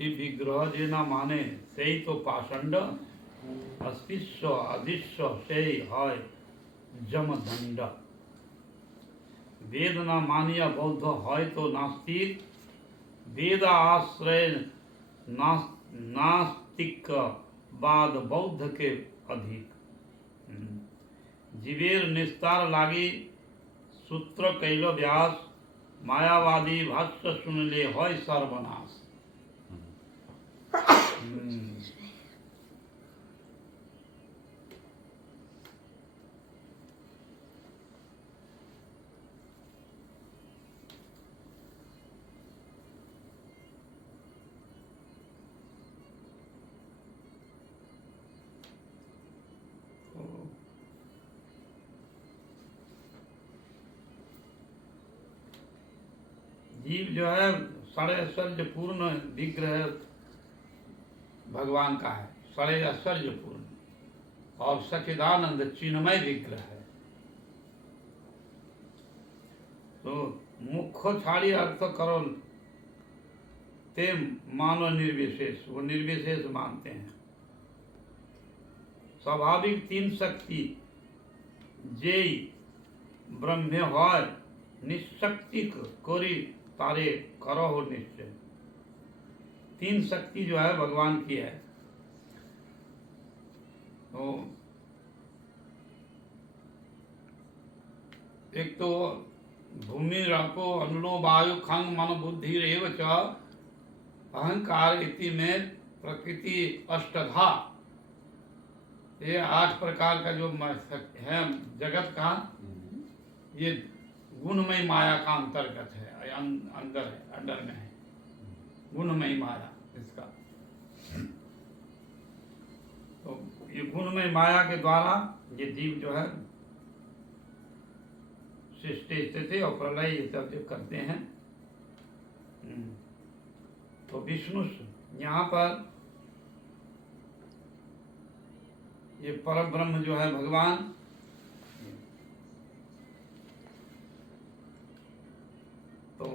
যে বিগ্রহ যে না মানে সেই তো পাষণ্ড, अस्पिष्य अदृश्य সেই হয় যমদণ্ড। वेद न मानिया बौद्ध হয় তো नास्तिक, वेद आश्रय नास्तिक बाद बौद्ध के अधिक। जीवेर निस्तार लागी सूत्र कैल व्यास, मायावादी भाष्य सुनले হয় सर्वनाश। जीव जो है साढ़े ऐश्वर्य पूर्ण विग्रह भगवान का है, साढ़े ऐश्वर्य पूर्ण और सच्चिदानंद चिन्मय विग्रह है। तो मुख्य छाड़ी अर्थ करो ते मानो निर्विशेष, वो निर्विशेष मानते हैं। स्वाभाविक तीन शक्ति जे ब्रह्म হয়, निशक्ति कोरी तारे करो हो निश्चय। तीन शक्ति जो है भगवान की है। तो एक तो भूमि रापो अन्नो वायु खंग मन बुद्धि रेव च अहंकार इति में प्रकृति अष्टधा। ये 8 प्रकार का जो है जगत का, ये गुणमय माया का अंतर्गत है, अंदर है, अंडर में है गुणमय माया इसका। तो ये गुणमय माया के द्वारा ये जीव जो है सृष्टि स्थिति और प्रलय ये सब जो करते हैं। तो विष्णु यहाँ पर ये परब्रह्म जो है भगवान, तो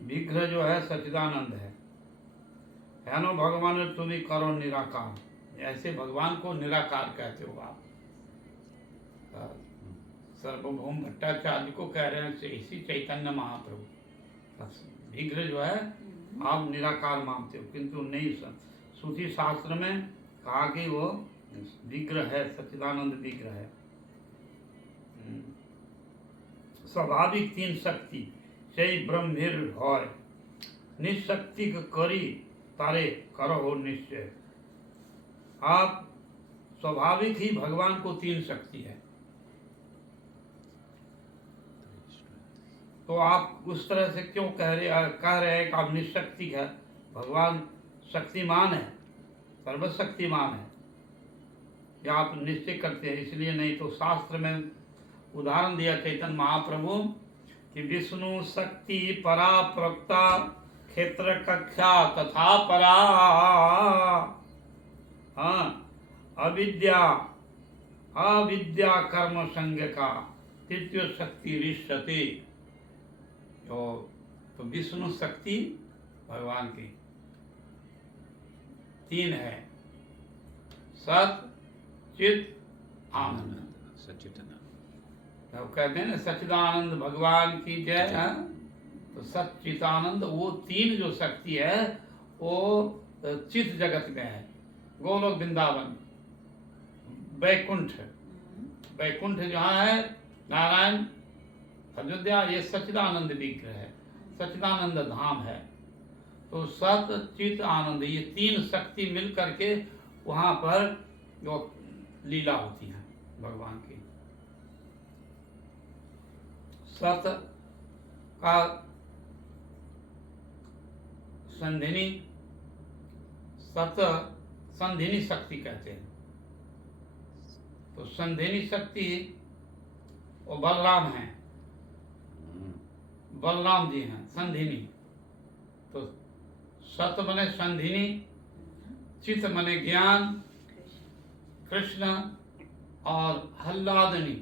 विग्रह जो है सच्चिदानंद है नो भगवान तुम्हें करो निराकार। ऐसे भगवान को निराकार कहते हो आप। सर्वभौम भट्टाचार्य को कह रहे हैं इसी चैतन्य महाप्रभु। विग्रह जो है आप निराकार मानते हो, किंतु नहीं। श्रुति शास्त्र में कहा कि वो विग्रह है, सच्चिदानंद विग्रह है। स्वाभाविक तीन शक्ति সেই ब्रह्मेर হয়, निशक्ति करी तारे करो हो निश्चय। आप स्वाभाविक ही भगवान को तीन शक्ति है, तो आप उस तरह से क्यों कह रहे हैं कि आप निशक्ति है? भगवान शक्तिमान है, सर्वशक्तिमान है, या आप निश्चय करते हैं इसलिए नहीं। तो शास्त्र में उदाहरण दिया चैतन्य महाप्रभु कि विष्णु शक्ति परा प्रवक्ता क्षेत्र कक्षा तथा परा। हाँ, अविद्या कर्म संग का तृतीय शक्ति ऋष्यते। तो विष्णु शक्ति भगवान की तीन है, सत चित आनंद। अब कहते हैं ना सच्चिदानंद भगवान की जय। तो सच्चिदानंद वो तीन जो शक्ति है वो चित जगत में है। गोलोक वृंदावन वैकुंठ, वैकुंठ जहाँ है नारायण अयोध्या, ये सच्चिदानंद विग्रह है, सच्चिदानंद धाम है। तो सत चित आनंद ये तीन शक्ति मिल करके वहाँ पर जो लीला होती है भगवान की। सत का संधिनी, सत संधिनी शक्ति कहते हैं। तो संधिनी शक्ति वो बलराम हैं, बलराम जी हैं संधिनी। तो सत बने संधिनी, चित बने ज्ञान कृष्ण, और हल्लादनी,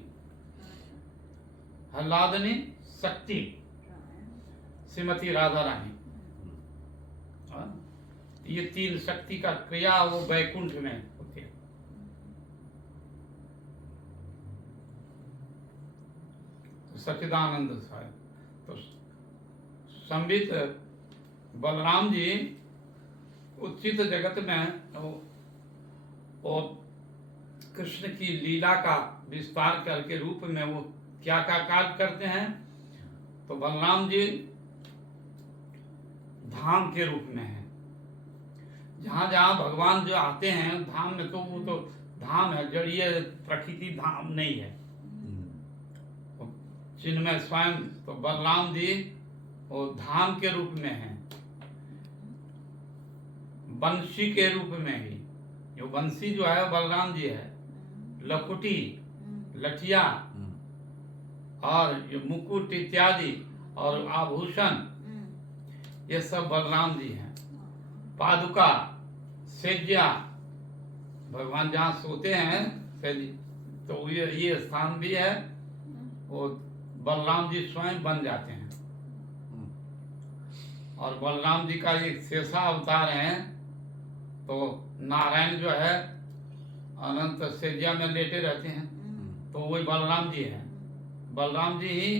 हल्लादनी शक्ति श्रीमती राधा रानी। ये तीन शक्ति का क्रिया वो वैकुंठ में होती है। तो सच्चिदानंद साहब तो संबित बलराम जी उचित जगत में वो कृष्ण की लीला का विस्तार करके रूप में वो क्या क्या कार्य करते हैं। तो बलराम जी धाम के रूप में है। जहाँ जहाँ भगवान जो आते हैं धाम में, तो वो तो धाम है, जड़ीय प्रकृति धाम नहीं है। चिन्मय स्वयं तो बलराम जी वो धाम के रूप में है, बंशी के रूप में ही। जो बंसी जो है बलराम जी है, लकुटी, लठिया और ये मुकुट इत्यादि और आभूषण ये सब बलराम जी हैं। पादुका, सेज्या, भगवान जहाँ सोते हैं तो ये स्थान भी है, वो बलराम जी स्वयं बन जाते हैं। और बलराम जी का एक शेषा अवतार है, तो नारायण जो है अनंत सेज्या में लेटे रहते हैं, तो वही बलराम जी हैं। बलराम जी ही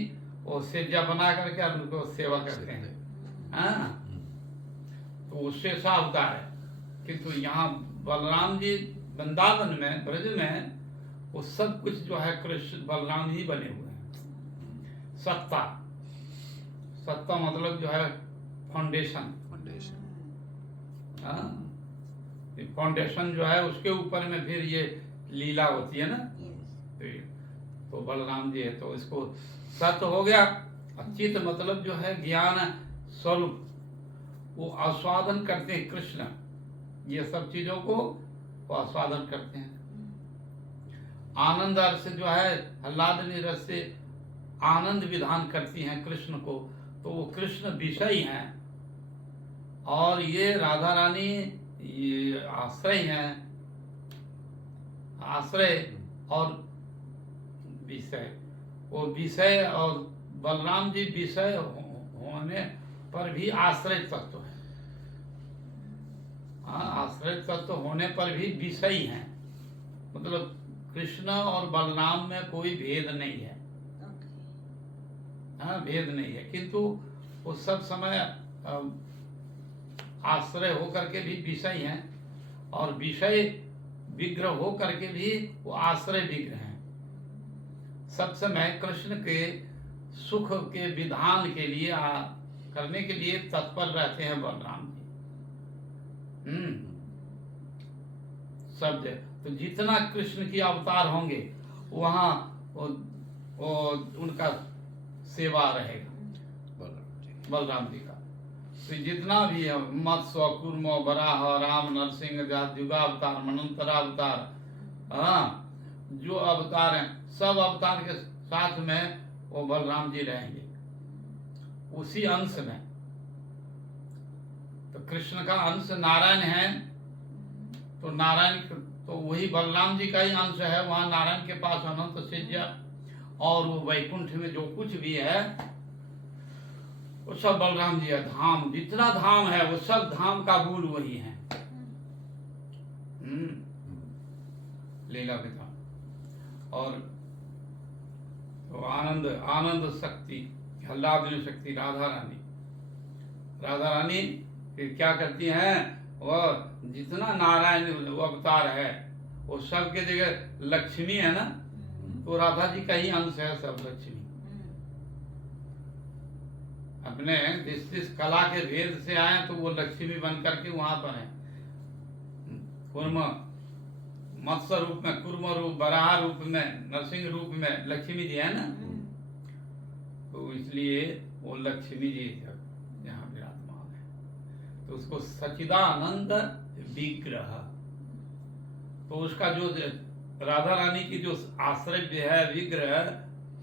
वो सेज्या बना करके उनको सेवा करते हैं। हाँ, तो वो शेषा अवतार है। किंतु यहाँ बलराम जी वृंदावन में, ब्रज में, वो सब कुछ जो है कृष्ण बलराम ही बने हुए हैं। सत्ता, सत्ता मतलब जो है फाउंडेशन। हाँ, फाउंडेशन जो है उसके ऊपर में फिर ये लीला होती है ना। तो बलराम जी है, तो इसको सत्य हो गया। चित मतलब जो है ज्ञान स्वरूप, वो आस्वादन करते हैं कृष्ण, ये सब चीजों को वो आस्वादन करते हैं। आनंद अर्थ जो है हल्लादनी रस से आनंद विधान करती हैं कृष्ण को, तो वो कृष्ण विषय हैं। और ये राधा रानी ये आश्रय हैं, आश्रय और विषय। वो विषय और बलराम जी विषय होने पर भी आश्रय तत्व है। आश्रय तत्व होने पर भी विषय हैं, मतलब कृष्ण और बलराम में कोई भेद नहीं है। हाँ, भेद नहीं है, किंतु वो सब समय आश्रय होकर के भी विषय हैं, और विषय विग्रह हो करके भी वो आश्रय विग्रह हैं। सब समय कृष्ण के सुख के विधान के लिए करने के लिए तत्पर रहते हैं बलराम जी। सब तो जितना कृष्ण की अवतार होंगे वहाँ वो उनका सेवा रहेगा बलराम जी का। तो जितना भी है मत्स्य, कूर्म, वराह, राम, नरसिंह, युगावतार, मनंतरावतार, हाँ, जो अवतार हैं सब अवतार के साथ में वो बलराम जी रहेंगे उसी अंश में। तो कृष्ण का अंश नारायण है, तो नारायण तो वही बलराम जी का ही अंश है। वहाँ नारायण के पास अनंत सेज्या और वो वैकुंठ में जो कुछ भी है वो सब बलराम जी है। धाम, जितना धाम है वो सब धाम का मूल वही है। लीला पिता और तो आनंद, आनंद शक्ति, हल्लादिनी शक्ति राधा रानी। राधा रानी फिर क्या करती हैं, वह जितना नारायण वो अवतार है वो सब के जगह लक्ष्मी है ना, तो राधा जी का ही अंश है सब लक्ष्मी। अपने जिस कला के भेद से आए तो वो लक्ष्मी बन करके वहां पर है। कूर्म मत्स्य रूप में, कूर्म रूप, वराह रूप में, नरसिंह रूप में लक्ष्मी जी है ना, तो इसलिए वो लक्ष्मी जी यहाँ विराजमान है। तो उसको सच्चिदानंद विग्रह, तो उसका जो राधा रानी की जो आश्रय है, विग्रह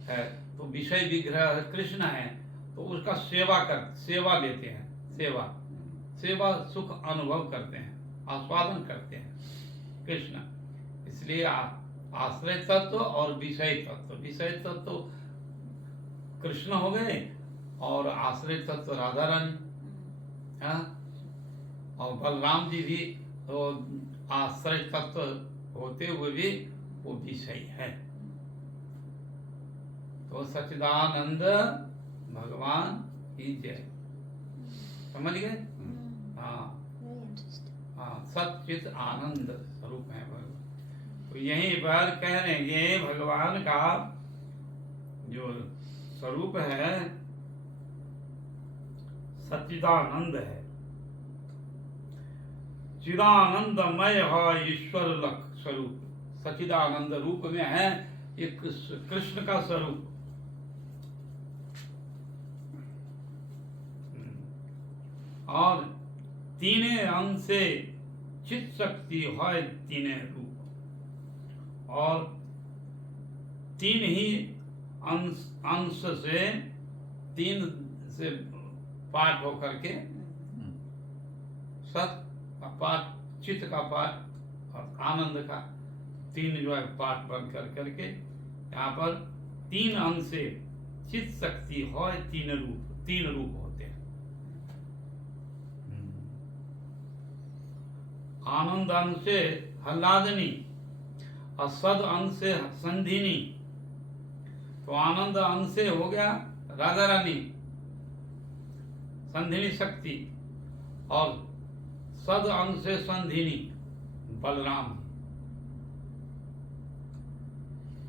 है, तो विषय विग्रह कृष्ण है, तो उसका सेवा लेते हैं, सेवा सुख अनुभव करते हैं, आस्वादन करते हैं कृष्ण। इसलिए आश्रय तत्व और विषय तत्व, विषय तत्व कृष्ण हो गए और आश्रय तत्व राधा रानी, हाँ, और बलराम जी भी तो आश्रय तत्व होते हुए भी वो विषय है। तो सच्चिदानंद भगवान की जय। समझ गए? हाँ हाँ, सच्चिद आनंद स्वरूप है भगवान। तो यहीं पर कह रहे हैं ये भगवान का जो स्वरूप है सच्चिदानंद है, चिदानंदमय है ईश्वर लक स्वरूप। सच्चिदानंद रूप में है ये कृष्ण का स्वरूप। और तीने अंश से चित शक्ति है तीने रूप, और तीन ही अंश से तीन से पाठ होकर के सत का पाठ, चित्त का पाठ और आनंद का तीन जो है पाठ बन कर करके यहाँ पर तीन अंश से चित्त शक्ति है तीन रूप होते हैं। आनंद अंश से हल्लादनी और सद अंश से संधिनी। तो आनंद अंश से हो गया राधा रानी संधिनी शक्ति, और सद अंश से संधिनी बलराम,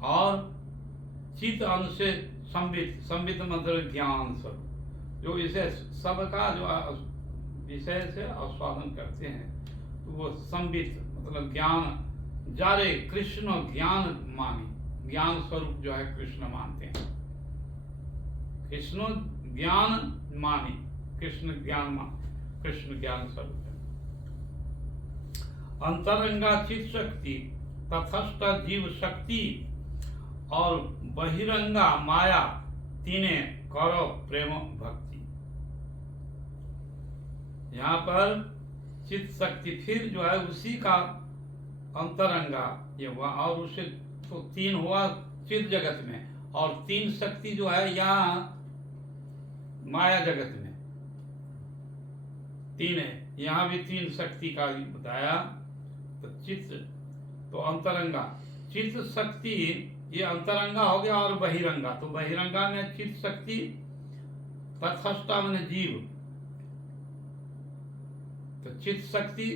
और चित अंश से संबित मतलब ज्ञान स्वरूप, जो इसे सबका जो विषय से आस्वादन करते हैं तो वो संबित मतलब ज्ञान, जारे कृष्ण ज्ञान मानी, ज्ञान स्वरूप जो है कृष्ण मानते हैं। कृष्ण ज्ञान मानी, कृष्ण ज्ञान स्वरूप है। अंतरंगा चित शक्ति तथस्थ जीव शक्ति और बहिरंगा माया तीने कौरव प्रेम भक्ति। यहाँ पर चित शक्ति फिर जो है उसी का अंतरंगा ये हुआ, और उसे तो तीन हुआ चित जगत में, और तीन शक्ति जो है यहाँ माया जगत में तीन है। यहाँ भी तीन शक्ति का बताया। तो चित्त तो अंतरंगा चित्त शक्ति ये अंतरंगा हो गया, और बहिरंगा तो बहिरंगा में चित्त शक्ति तथस्था मैंने जीव, तो चित्त शक्ति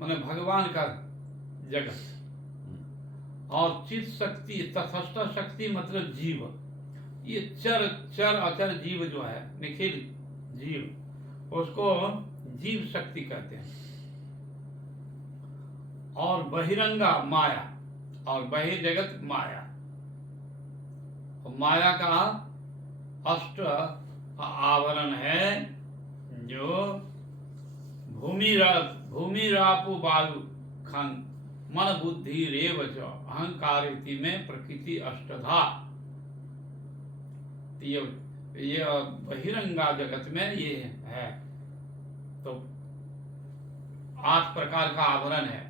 माने भगवान का जगत, और चित्त शक्ति तथस्थ शक्ति मतलब जीव। ये चर अचर जीव जो है निखिल जीव, उसको जीव शक्ति कहते हैं। और बहिरंगा माया, और बहिर्जगत माया। और माया का अष्ट आवरण है जो भूमि रापु वायु खंड मन बुद्धि रेव च अहंकार इति में प्रकृति अष्टधा। ये बहिरंगा जगत में ये है। तो 8 प्रकार का आवरण है।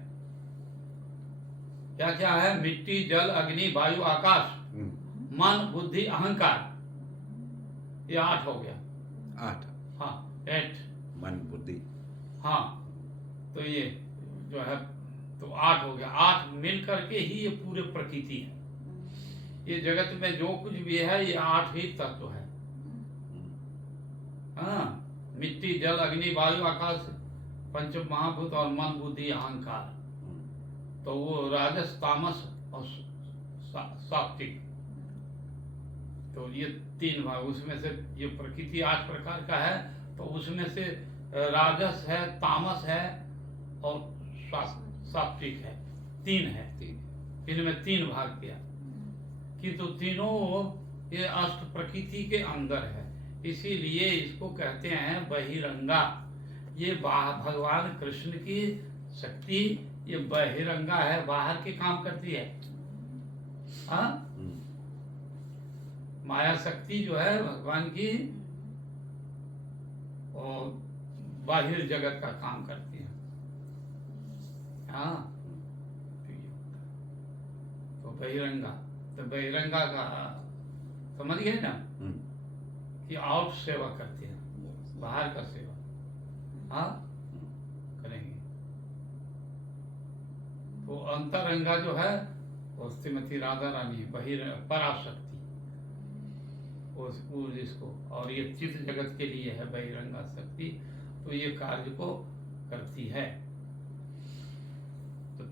क्या क्या है? मिट्टी, जल, अग्नि, वायु, आकाश, मन, बुद्धि, अहंकार। ये 8 हो गया। 8 हाँ 8 मन बुद्धि। हाँ तो ये जो है तो 8 हो गया। 8 मिल करके ही ये पूरे प्रकृति है। ये जगत में जो कुछ भी है ये 8 ही तत्व है। हाँ, मिट्टी, जल, अग्नि, वायु, आकाश, पंच महाभूत और मन, बुद्धि, अहंकार। तो वो राजस, तामस और सात्विक, तो ये 3 भाग। उसमें से ये प्रकृति 8 प्रकार का है, तो उसमें से राजस है, तामस है और सात्विक है, 3 है। इनमें 3 भाग किया, किंतु तीनों ये अष्ट प्रकृति के अंदर है, इसीलिए इसको कहते हैं बहिरंगा। ये भगवान कृष्ण की शक्ति ये बहिरंगा है, बाहर के काम करती है। हाँ, माया शक्ति जो है भगवान की और बाहिर जगत का काम करती है। हाँ, तो बहिरंगा, तो बहिरंगा का समझ गए ना कि आउट सेवा करते हैं, बाहर का सेवा हाँ करेंगे। तो अंतरंगा जो है वो श्रीमती राधा रानी है, पराशक्ति वो जिसको, और ये चित्त जगत के लिए है बहिरंगा शक्ति, तो ये कार्य को करती है। तो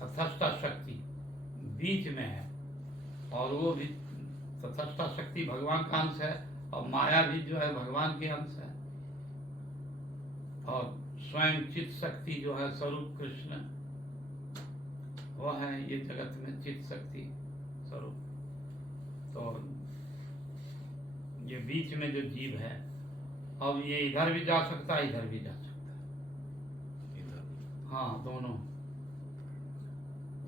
तथस्था शक्ति बीच में है, और वो भी तथस्था शक्ति भगवान का अंश है, और माया भी जो है भगवान के अंश है, और स्वयं चित्त शक्ति जो है स्वरूप कृष्ण वो है ये जगत में चित्त शक्ति स्वरूप। तो ये बीच में जो जीव है, अब ये इधर भी जा सकता है, इधर भी जा सकता है, हाँ दोनों।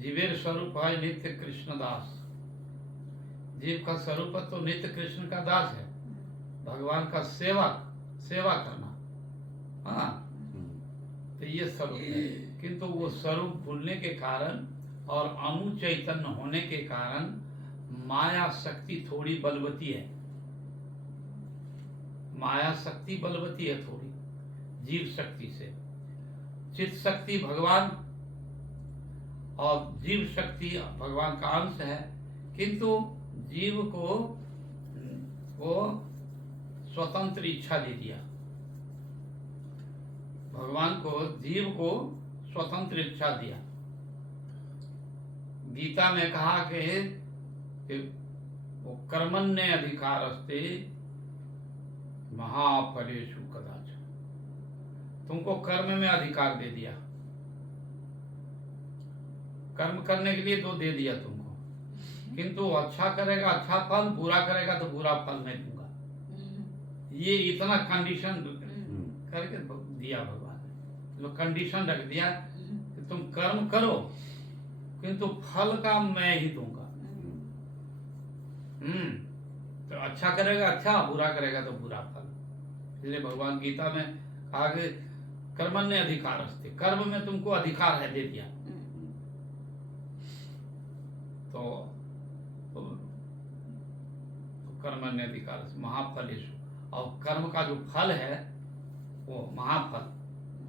जीवेर स्वरूप है नित्य कृष्ण दास, जीव का स्वरूप तो नित्य कृष्ण का दास है, भगवान का सेवा करना, हाँ तो ये स्वरूप है। किंतु वो स्वरूप भूलने के कारण और अनुचैतन्य होने के कारण माया शक्ति थोड़ी बलवती है, माया शक्ति बलवती है थोड़ी जीव शक्ति से। चित्त शक्ति भगवान और जीव शक्ति भगवान का अंश है, किंतु जीव को वो स्वतंत्र इच्छा दे दिया, भगवान को जीव को स्वतंत्र इच्छा दिया। गीता में कहा कि वो कर्मण्य अधिकारस्ते महाफलेषु कदाचन, तुमको कर्म में अधिकार दे दिया, कर्म करने के लिए तो दे दिया तुमको, किंतु अच्छा करेगा अच्छा फल, बुरा करेगा तो बुरा फल मैं दूंगा, ये इतना कंडीशन करके दिया भगवान ने, जो कंडीशन रख दिया कि तुम कर्म करो किंतु फल का मैं ही दूंगा। तो अच्छा करेगा अच्छा, बुरा करेगा तो बुरा फल। इसलिए भगवान गीता में कहा कि कर्मण्य अधिकारस्ते, कर्म में तुमको अधिकार है, दे दिया। तो कर्मण्य अधिकार महाफलेषु, और कर्म का जो फल है वो महाफल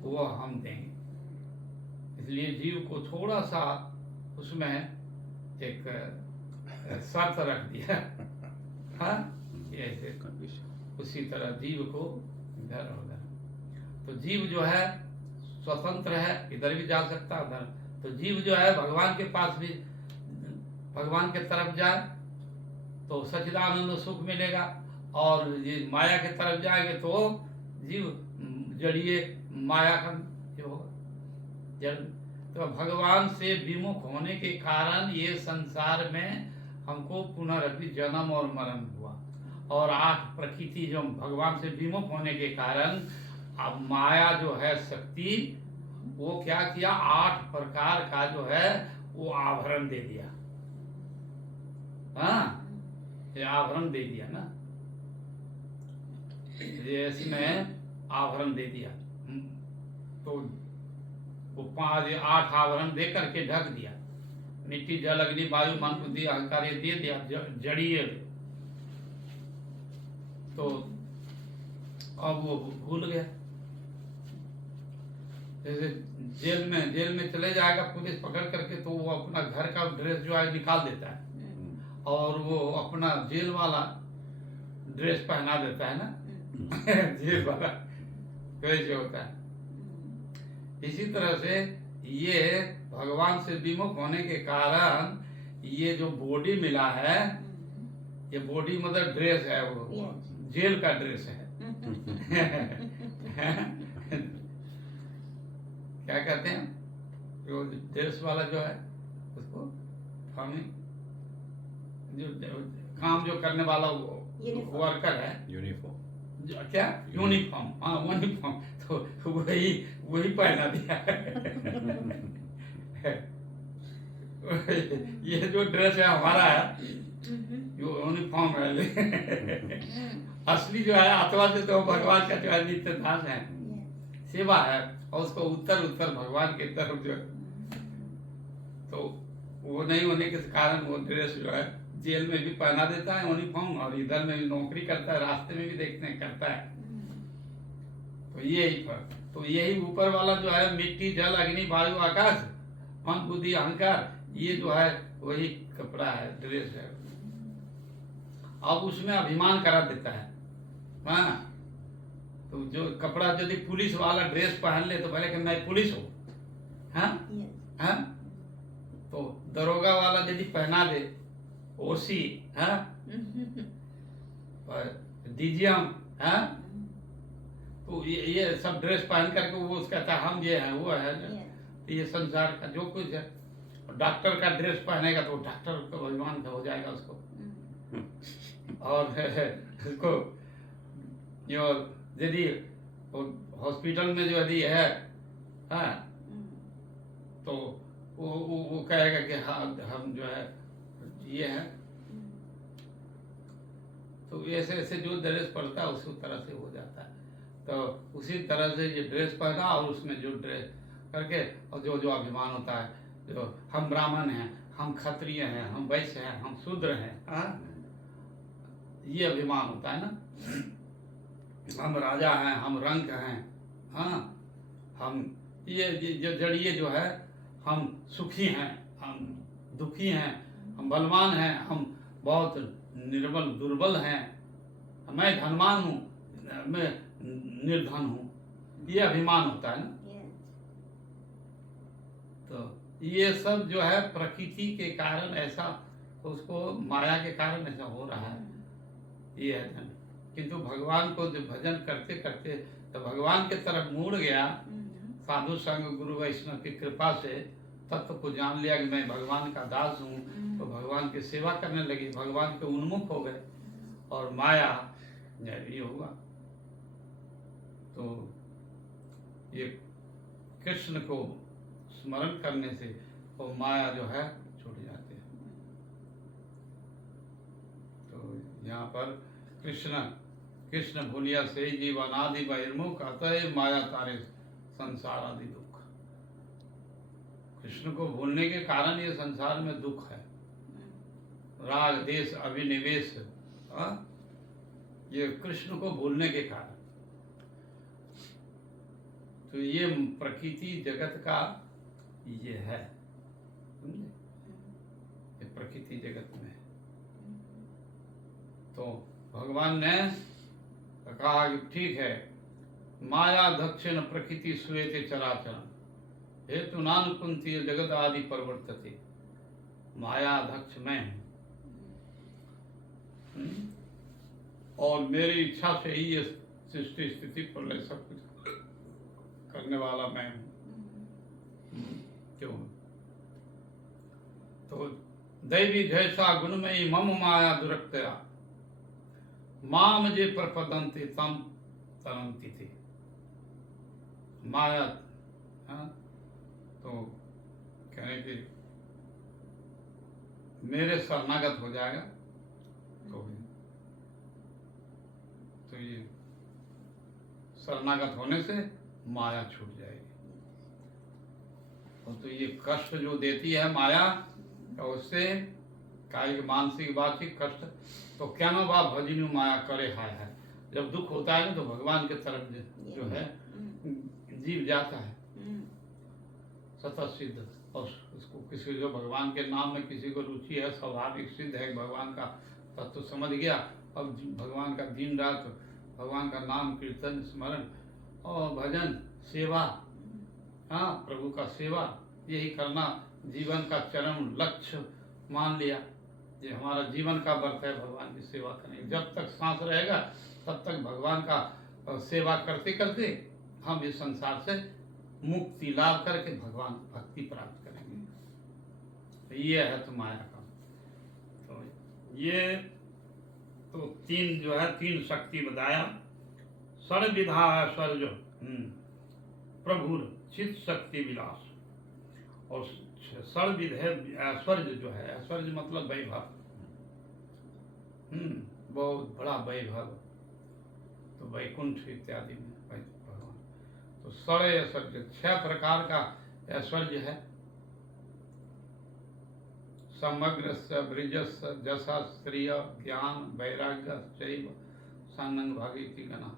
वो हम देंगे। इसलिए जीव को थोड़ा सा उसमें एक शर्त रख दिया, हाँ ऐसे उसी तरह जीव को इधर उधर। तो जीव जो है स्वतंत्र है, इधर भी जा सकता है उधर। तो जीव जो है भगवान के पास भी, भगवान के तरफ जाए तो सच्चिदानंद सुख मिलेगा, और ये माया के तरफ जाएंगे तो जीव जड़िए माया का जो होगा जड़। तो भगवान से विमुख होने के कारण ये संसार में हमको पुनरअपि जन्म और मरण हुआ, और 8 प्रकृति जो भगवान से विमुख होने के कारण अब माया जो है शक्ति वो क्या किया, 8 प्रकार का जो है वो आभरण दे दिया, हाँ ये आभरण दे दिया ना, ये इसमें आभरण दे दिया। तो वो 8 आभरण दे करके ढक दिया, मिट्टी जल अग्नि वायु मन बुद्धि अहंकार ये दे दिया, जड़िए। तो अब वो भूल गया, जैसे जेल में चले जाएगा पुलिस पकड़ करके, तो वो अपना घर का ड्रेस जो है निकाल देता है, और वो अपना जेल वाला ड्रेस पहना देता है ना जेल वाला वैसे होता है। इसी तरह से ये भगवान से विमुख होने के कारण ये जो बॉडी मिला है, ये बॉडी मतलब ड्रेस है, वो जेल का ड्रेस है क्या कहते हैं जो ड्रेस वाला जो है उसको, हमें जो काम जो करने वाला वर्कर है, यूनिफॉर्म, क्या यूनिफॉर्म, हाँ यूनिफॉर्म, तो वही पहना दिया ये जो ड्रेस है हमारा है, जो यूनिफॉर्म है असली जो है आत्मा से तो भगवान का जो है नित्य दास है, सेवा है, और उसको उत्तर भगवान की तरफ जो है, तो वो नहीं होने के कारण वो ड्रेस जो है जेल में भी पहना देता है यूनिफॉर्म, और इधर में भी नौकरी करता है, रास्ते में भी देखते हैं करता है। तो यही पर, तो यही ऊपर वाला जो है मिट्टी जल अग्नि वायु आकाश मन बुद्धि अहंकार, ये जो है वही कपड़ा है, ड्रेस है। अब उसमें अभिमान करा देता है। हाँ, तो जो कपड़ा यदि पुलिस वाला ड्रेस पहन ले तो पहले कि मैं पुलिस हूँ। हाँ हाँ, तो दरोगा वाला यदि पहना दे ओसी, हाँ, डीजीएम, हाँ, तो ये सब ड्रेस पहन करके वो उसका कहता है हम ये हैं वो है। तो ये संसार का जो कुछ है, डॉक्टर का ड्रेस पहनेगा तो डॉक्टर को अभिमान हो जाएगा उसको। और उसको जो यदि हॉस्पिटल में जो यदि है, हाँ, तो वो कहेगा कि हाँ हम जो है ये है। तो ऐसे ऐसे जो ड्रेस पड़ता है उसी तरह से हो जाता है। तो उसी तरह से ये ड्रेस पहना और उसमें जो ड्रेस करके, और जो जो अभिमान होता है, जो हम ब्राह्मण हैं, हम क्षत्रिय हैं, हम वैश्य हैं, हम शूद्र हैं, हाँ, ये अभिमान होता है ना। हम राजा हैं, हम रंक हैं, हाँ, हम ये जो जड़िए जो है, हम सुखी हैं, हम दुखी हैं, हम बलवान हैं, हम बहुत निर्बल दुर्बल हैं, मैं धनवान हूँ, मैं निर्धन हूँ, ये अभिमान होता है ना। तो ये सब जो है प्रकृति के कारण ऐसा, उसको माया के कारण ऐसा हो रहा है, ये है धन। किंतु भगवान को जो भजन करते करते तो भगवान के तरफ मुड़ गया, साधु संग गुरु वैष्णव की कृपा से तत्व को जान लिया कि मैं भगवान का दास हूँ, तो भगवान की सेवा करने लगी, भगवान के उन्मुख हो गए, और माया ये हुआ। तो ये कृष्ण को स्मरण करने से वो माया जो है छूट जाती है। तो यहाँ पर कृष्ण भूलिया से जीवन आदि बहिर्मुख, अतः माया तारे संसार आदि दुख। कृष्ण को भूलने के कारण ये संसार में दुख है, राग देश अभिनिवेश, ये कृष्ण को भूलने के कारण। तो ये प्रकृति जगत का ये है, समझे, ये प्रकृति जगत में। तो भगवान ने कहा कि ठीक है, माया दक्षिण प्रकृति श्वेते चराचरम हेतु नानुकुंती जगत आदि परिवर्तते। माया दक्ष मैं हूँ, और मेरी इच्छा से ही ये सृष्टि स्थिति प्रलय सब कुछ करने वाला मैं हूँ। क्यों? तो दैवी जैसा गुणमयी मम माया दुरक्तया माम जे प्रपदन्ते तम तरन्ति थे। माया, हाँ, तो कहने की मेरे शरणागत हो जाएगा तो ये शरणागत होने से माया छूट जाएगी। और तो ये कष्ट जो देती है माया, तो उससे कायिक मानसिक वाचिक कष्ट, तो क्या ना बा भजनी माया करे हाय है। जब दुख होता है ना तो भगवान के तरफ जो है जीव जाता है सतत सिद्ध, और उसको किसी जो भगवान के नाम में किसी को रुचि है, स्वाभाविक सिद्ध है, भगवान का तत्व समझ गया, अब भगवान का दिन रात भगवान का नाम कीर्तन स्मरण और भजन सेवा, हाँ, प्रभु का सेवा यही करना जीवन का चरम लक्ष्य मान लिया। ये हमारा जीवन का व्रत है, भगवान की सेवा करेंगे। जब तक सांस रहेगा तब तक भगवान का सेवा करते करते हम इस संसार से मुक्ति लाभ करके भगवान भक्ति प्राप्त करेंगे। तो ये है तो माया का। तो ये तो तीन जो है, तीन शक्ति बताया। षड विधा ऐश्वर्य प्रभु चित शक्ति विलास, और षड विध है ऐश्वर्य जो है, ऐश्वर्य मतलब वैभव, बहुत बड़ा वैभव, तो वैकुंठ इत्यादि में भगवान। तो षड ऐश्वर्य 6 प्रकार का ऐश्वर्य है। समग्रस्य ब्रिजस्य जसा श्रिय ज्ञान वैराग्य चैव सानंग भागीति गणा।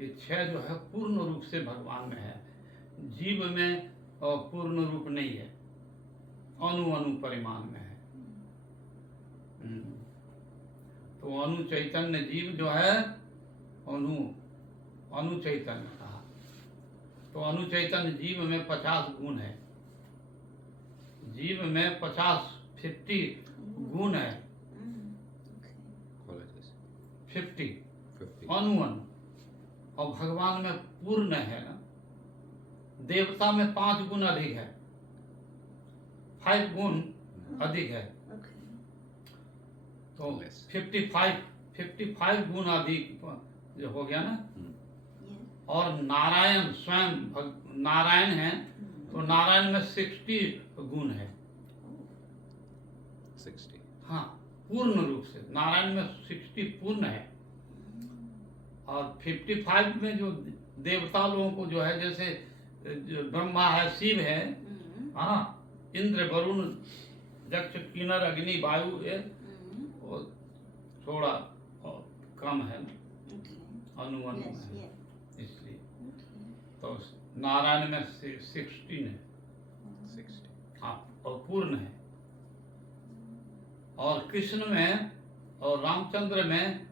ये छह जो है पूर्ण रूप से भगवान में है, जीव में पूर्ण रूप नहीं है, अणु अणु परिमाण में है। तो अणु चैतन्य जीव जो है अणु चैतन्य कहा। तो अणु चैतन्य जीव में 50 गुण है, जीव में 50 गुण है, 50 अणु अणु। और भगवान में पूर्ण है ना। देवता में 5 गुण अधिक है, 5 गुण अधिक है। तो 55 गुण अधिक जो हो गया ना। और नारायण स्वयं नारायण है, तो नारायण में 60 गुण है, 60। हाँ पूर्ण रूप से नारायण में 60 पूर्ण है। और 55 में जो देवता लोगों को जो है, जैसे जो ब्रह्मा है, शिव है, हाँ इंद्र वरुण यक्ष किन्नर अग्नि वायु है, वो थोड़ा कम है अणु अणु है, इसलिए। तो नारायण में 16 है, 60 हाँ और पूर्ण है। और कृष्ण में और रामचंद्र में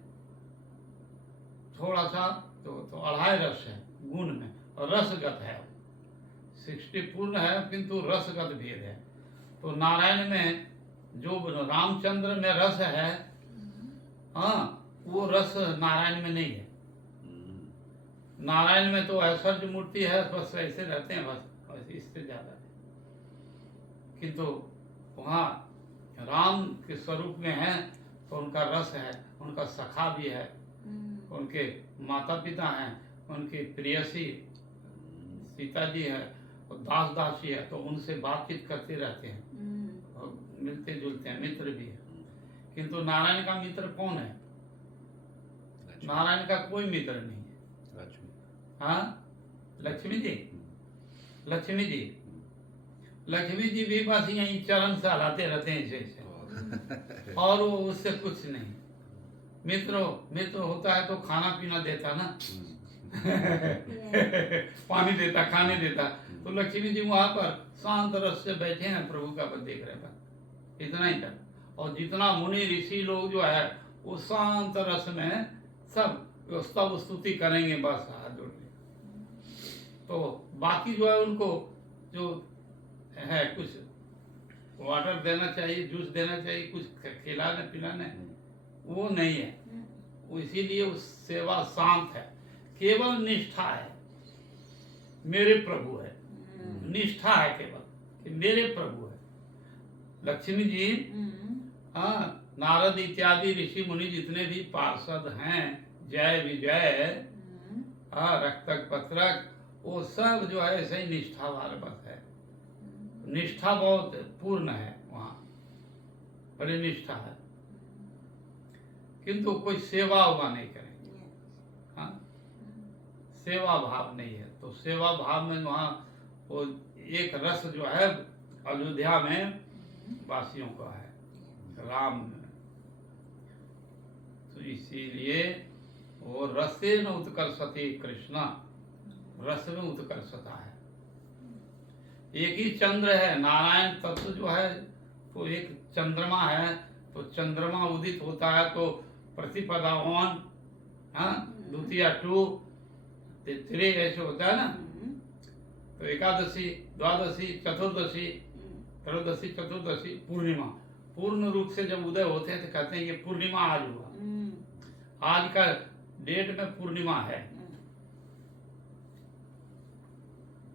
थोड़ा सा तो 2.5 रस है गुण में, और रसगत है। 60 पूर्ण है किंतु रसगत भेद है। तो नारायण में जो रामचंद्र में रस है, हाँ वो रस नारायण में नहीं है। नारायण में तो ऐश्वर्य मूर्ति है, बस ऐसे रहते हैं, बस इससे ज्यादा है। किंतु वहाँ राम के स्वरूप में है तो उनका रस है, उनका सखा भी है, उनके माता पिता हैं, उनकी प्रियसी सीता जी है, और दास दासी है, तो उनसे बातचीत करते रहते हैं और मिलते जुलते हैं, मित्र भी है। किंतु नारायण का मित्र कौन है? नारायण का कोई मित्र नहीं है। हाँ लक्ष्मी जी, लक्ष्मी जी, लक्ष्मी जी भी बस यहीं चरण सहलाते रहते हैं ऐसे, और वो उससे कुछ नहीं। मित्र होता है तो खाना पीना देता ना, पानी देता, खाने देता। तो लक्ष्मी जी वहां पर शांत रस से बैठे हैं, प्रभु का पद देख रहे हैं, इतना ही तक। और जितना मुनि ऋषि लोग जो है वो शांत रस में सब स्तुति करेंगे, बस हाथ जोड़ के। तो बाकी जो है उनको जो है कुछ वाटर देना चाहिए, जूस देना चाहिए, कुछ खिलाने पिलाने, वो नहीं है। वो इसीलिए उस सेवा शांत है, केवल निष्ठा है, मेरे प्रभु है, निष्ठा है केवल कि मेरे प्रभु है। लक्ष्मी जी, हाँ नारद इत्यादि ऋषि मुनि जितने भी पार्षद हैं, जय विजय, हाँ रक्तक पत्रक, वो सब जो है ऐसे ही निष्ठा वाले बस है। निष्ठा बहुत पूर्ण है वहाँ, बड़ी निष्ठा है, किंतु कोई सेवा उवा नहीं करेंगे। हाँ सेवा भाव नहीं है। तो सेवा भाव में वहाँ वो एक रस जो है अयोध्या में वासियों का है, राम में। तो इसीलिए वो रसे न उत्कर्षति कृष्ण, रस में उत्कर्षता है। एक ही चंद्र है, नारायण तत्व जो है तो एक चंद्रमा है। तो चंद्रमा उदित होता है तो प्रतिपदा 1, हाँ द्वितीया 2, 3 ऐसे होता है ना। तो एकादशी, द्वादशी, चतुर्दशी, त्रयोदशी, चतुर्दशी, पूर्णिमा, पूर्ण रूप से जब उदय होते हैं तो कहते हैं ये पूर्णिमा आज हुआ, आज का डेट में पूर्णिमा है,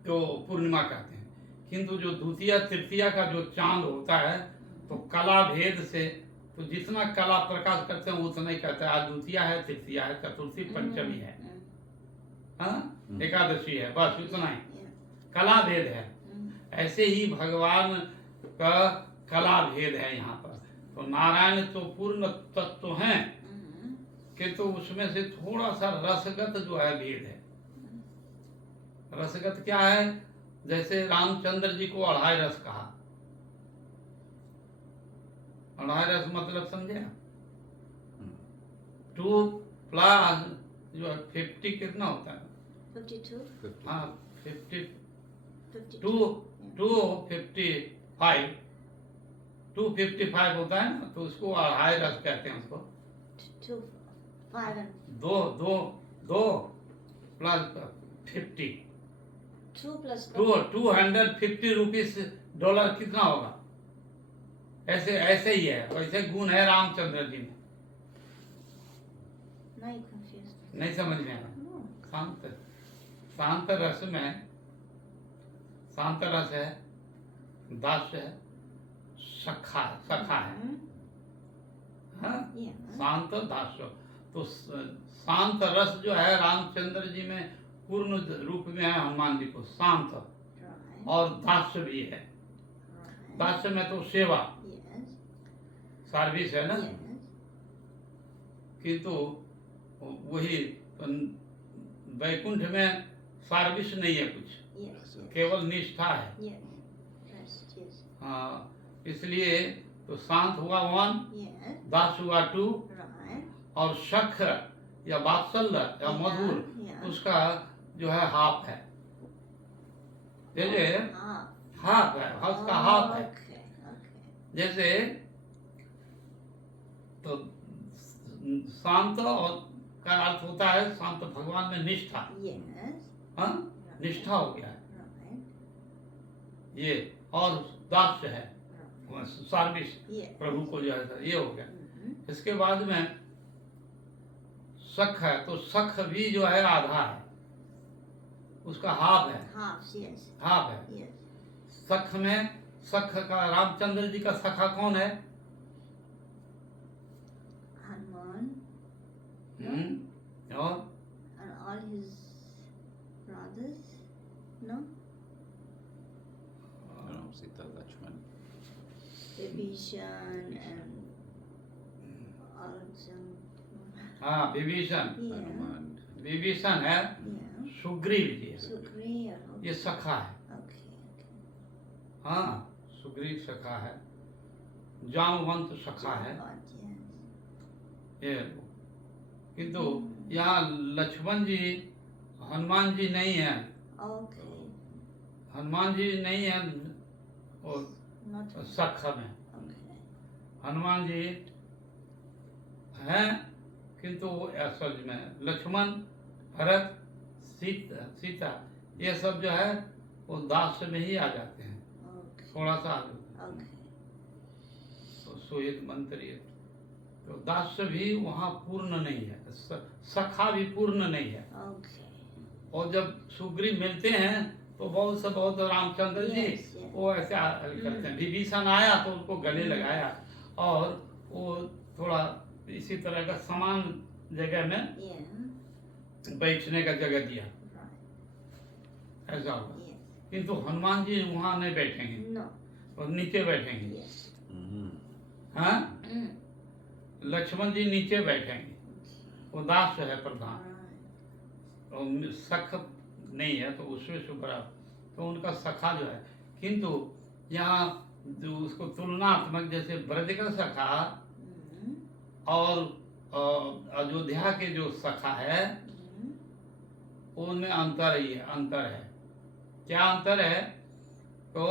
तो पूर्णिमा कहते हैं। किंतु जो द्वितीय तृतीया का जो चांद होता है तो कला भेद से, तो जितना कला प्रकाश करते हैं उतना ही कहते हैं आज द्वितीया है, तृतीया है, चतुर्थी, पंचमी है, हाँ एकादशी है, बस इतना ही कला भेद है। ऐसे ही भगवान का कला भेद है यहाँ पर। तो नारायण तो पूर्ण तत्व हैं, किंतु उसमें से थोड़ा सा रसगत जो है भेद है। रसगत क्या है? जैसे रामचंद्र जी को 2.5 रस कहा, अढ़ाई रस मतलब समझे? 2 प्लस जो है 50 कितना होता है? 52. 50. हाँ 50 52. 255 255 होता है ना, तो उसको अढ़ाई रस कहते हैं उसको। 2, 5 and दो प्लस 50 2 plus 250 रुपीस डॉलर कितना होगा? ऐसे ही है, वैसे गुण है रामचंद्र जी में। Now you confused. नहीं समझ में आया? No. शांत रस में शांत रस है, दास्य है, सखा है। हाँ? Yeah. शांत दास्य। तो शांत रस जो है रामचंद्र जी में पूर्ण रूप में है, हनुमान जी को शांत Right. और दास्य भी है। Right. दास्य में तो सेवा Yes. सर्विस है ना, Yes. किंतु वही वैकुंठ में सर्विस नहीं है कुछ, Yes. Yes. केवल निष्ठा है। Yes. Rest. Yes. हाँ, इसलिए तो शांत हुआ 1, Yes. दास हुआ 2, Right. और सख या वात्सल्य या मधुर Yeah. उसका जो है हाफ है। जैसे Half. हाफ है, उसका हाफ है। Okay. Okay. जैसे तो शांत और का अर्थ होता है शांत भगवान में निष्ठा। Yes. हाँ, निष्ठा हो गया है Right. ये, और दास्य है Right. Service Yes. प्रभु को जो है ये हो गया। Mhm. इसके बाद में सख है, तो सख भी जो है आधा है, उसका हाफ है, Halves. Yes. हाफ है। Yes. सख में सख का रामचंद्र जी का सखा कौन है? Hanuman और and all his brothers. No. Sita, Lakshman. Vibhishan and Arjun. हाँ विभीषण, Yeah. Hanuman. विभीषण है, Yeah. सुग्रीव जी है, Sugriya. ये सखा है। Okay. Okay. हाँ सुग्रीव सखा है, जामवंत सखा है But yes. ये। किंतु यहाँ लक्ष्मण जी हनुमान जी नहीं है, Okay. हनुमान जी नहीं है और Not. सख में Okay. हनुमान जी हैं, किंतु वो असल में लक्ष्मण, भरत, सीता ये सब जो है वो दास में ही आ जाते हैं, Okay. थोड़ा सा आगे। Okay. तो सुहित मंत्री, तो दास भी वहाँ पूर्ण नहीं है, सखा भी पूर्ण नहीं है। Okay. और जब सुग्रीव मिलते हैं तो बहुत से बहुत रामचंद्र जी Yes, yes. वो ऐसे करते हैं। विभीषण आया तो उनको गले लगाया और वो थोड़ा इसी तरह का समान जगह में Yeah. बैठने का जगह दिया, Right. ऐसा होगा। Yes. किंतु हनुमान जी वहाँ नहीं बैठेंगे No. और नीचे बैठेंगे। Yes. हाँ, Mm. लक्ष्मण जी नीचे बैठेंगे, वो दास है प्रधान, Right. और सख नहीं है तो उसमें शुभ्रा, तो उनका सखा जो है। किंतु यहाँ जो उसको तुलनात्मक, जैसे ब्रज का सखा Mm. और अयोध्या के जो सखा है Mm. उनमें अंतर ही है, अंतर है। क्या अंतर है? तो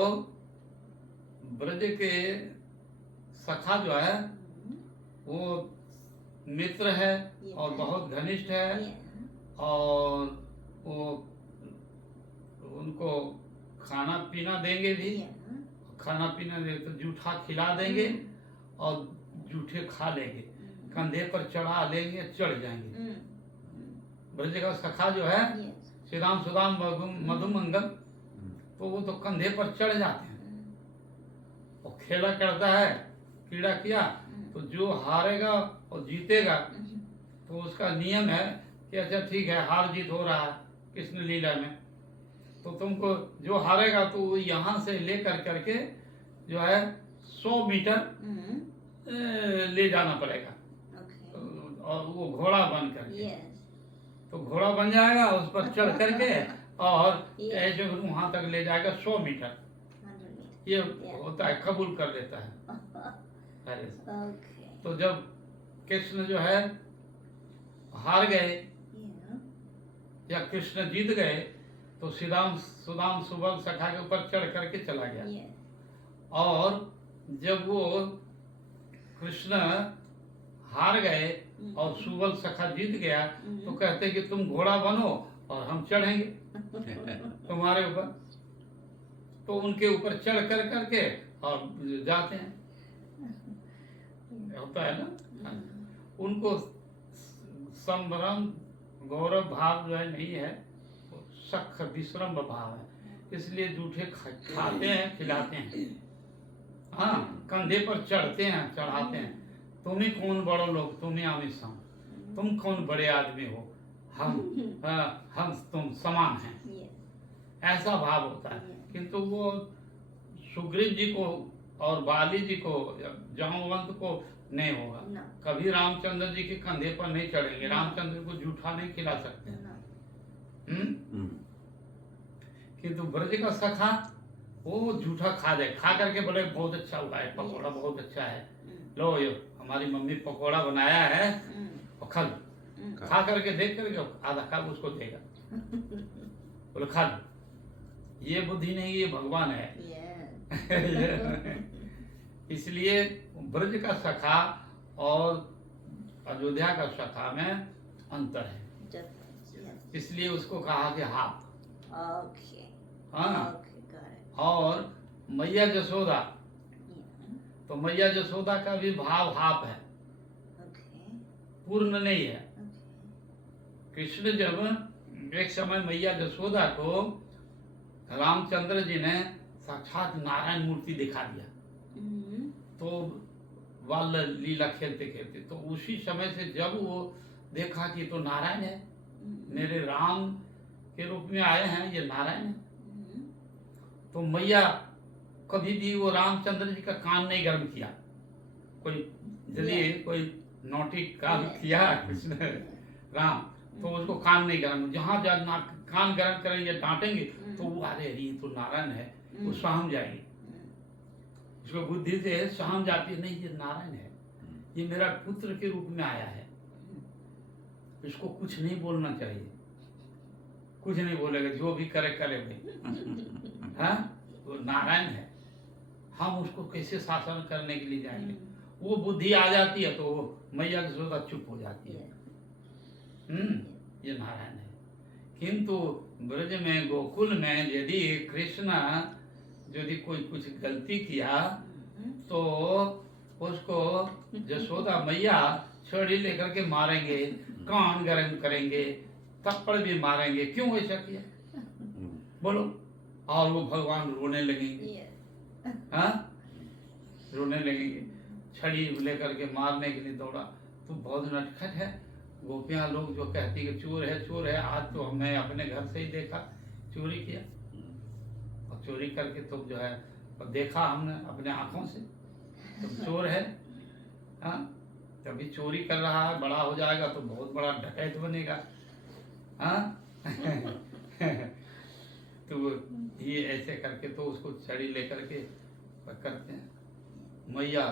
ब्रज के सखा जो है Mm. वो मित्र है और बहुत घनिष्ठ है, Yeah. और वो उनको खाना पीना देंगे भी, Yeah. खाना पीना दे तो जूठा खिला देंगे और जूठे खा लेंगे, Mm. कंधे पर चढ़ा लेंगे, चढ़ जाएंगे। Mm. ब्रज का सखा जो है Yes. श्री राम सुदाम मधुमंगल, तो वो तो कंधे पर चढ़ जाते हैं Mm. और खेला करता है, क्रीड़ा किया तो जो हारेगा और जीतेगा Mm. तो उसका नियम है कि अच्छा ठीक है, हार जीत हो रहा है कृष्ण लीला में, तो तुमको जो हारेगा तो वो यहाँ से ले करके जो है 100 मीटर Mm. ले जाना पड़ेगा, Okay. और वो घोड़ा बन करके, Yes. तो घोड़ा बन जाएगा, उस पर चढ़ करके और Yes. ऐसे वहाँ तक ले जाएगा 100 मीटर। 100 meters. ये Yeah. होता है, कबूल कर लेता है। पहले से। Okay. तो जब कृष्ण जो है हार गए Yeah. या कृष्ण जीत गए तो सुदाम सुबल सखा के ऊपर चढ़ करके चला गया। Yeah. और जब वो कृष्ण हार गए और सुबल सखा जीत गया तो कहते कि तुम घोड़ा बनो और हम चढ़ेंगे तुम्हारे ऊपर। तो उनके ऊपर चढ़ कर करके और जाते हैं, होता है ना। उनको संभ्रम गौरव भाव जो है नहीं है, वो सख विश्रम भाव है, इसलिए जूठे खाते हैं खिलाते हैं। हाँ, कंधे पर चढ़ते हैं चढ़ाते हैं। तुम ही कौन बड़ो लोग, तुम ही आमिर सम, तुम कौन बड़े आदमी हो, हम तुम समान हैं, Yeah. ऐसा भाव होता है। किंतु वो सुग्रीव जी को और बाली जी को जामवंत को नहीं होगा। No. कभी रामचंद्र जी के कंधे पर नहीं चढ़ेंगे, रामचंद्र को जूठा नहीं खिला सकते। No. किंतु ब्रज का सखा वो जूठा खा जाए, खा करके बोले बहुत अच्छा हुआ है, पकौड़ा बहुत अच्छा है, लो ये हमारी मम्मी पकौड़ा बनाया है और खा लो। खा करके देख करके आधा खा उसको देगा, बोले खा लो। ये बुद्धि नहीं, ये भगवान है। Yeah. इसलिए ब्रज का सखा और अयोध्या का सखा में अंतर है, Difference. Yes. इसलिए उसको कहा कि हाफ। Okay. हाँ, Okay. Got it. और मैया जसोदा, Yeah. तो मैया जसोदा का भी भाव हाफ है, Okay. पूर्ण नहीं है। Okay. कृष्ण जब एक समय मैया जसोदा को रामचंद्र जी ने साक्षात नारायण मूर्ति दिखा दिया, Mm-hmm. तो बाल लीला खेलते खेलते तो उसी समय से जब वो देखा कि तो नारायण है, मेरे राम के रूप में आए हैं, ये नारायण है। Mm-hmm. तो मैया कभी भी वो रामचंद्र जी का कान नहीं गर्म किया। कोई यदि कोई नौटी काम किया कृष्ण राम तो उसको कान नहीं गर्म, जहाँ जहाँ कान गर्म करेंगे डांटेंगे तो वो अरे ये तो नारायण है, वो सहम जाएंगे। उसको बुद्धि से सहम जाती है, नहीं ये नारायण है, ये मेरा पुत्र के रूप में आया है, इसको कुछ नहीं बोलना चाहिए। कुछ नहीं बोलेगा, जो भी करे करे भाई। हाँ, वो नारायण है, हम उसको कैसे शासन करने के लिए जाएंगे। वो बुद्धि आ जाती है तो वो मैया जसोदा चुप हो जाती है। ये नारायण है। किंतु ब्रज में गोकुल में यदि कृष्ण यदि कोई कुछ गलती किया तो उसको जसोदा मैया छड़ी लेकर के मारेंगे, कान गर्म करेंगे, थप्पड़ भी मारेंगे। क्यों ऐसा किया बोलो? और वो भगवान रोने लगेंगे। Yeah. हाँ, रोने लगेंगे। छड़ी लेकर के मारने के लिए दौड़ा तो बहुत नटखट है। गोपियां लोग जो कहती कि चोर है, आज तो हमने अपने घर से ही देखा चोरी किया, और चोरी करके तो जो है और देखा हमने अपने आंखों से, तो चोर है। हाँ, कभी चोरी कर रहा है, बड़ा हो जाएगा तो बहुत बड़ा डकैत बनेगा। हाँ तो ये ऐसे करके तो उसको छड़ी लेकर के करते हैं। मैया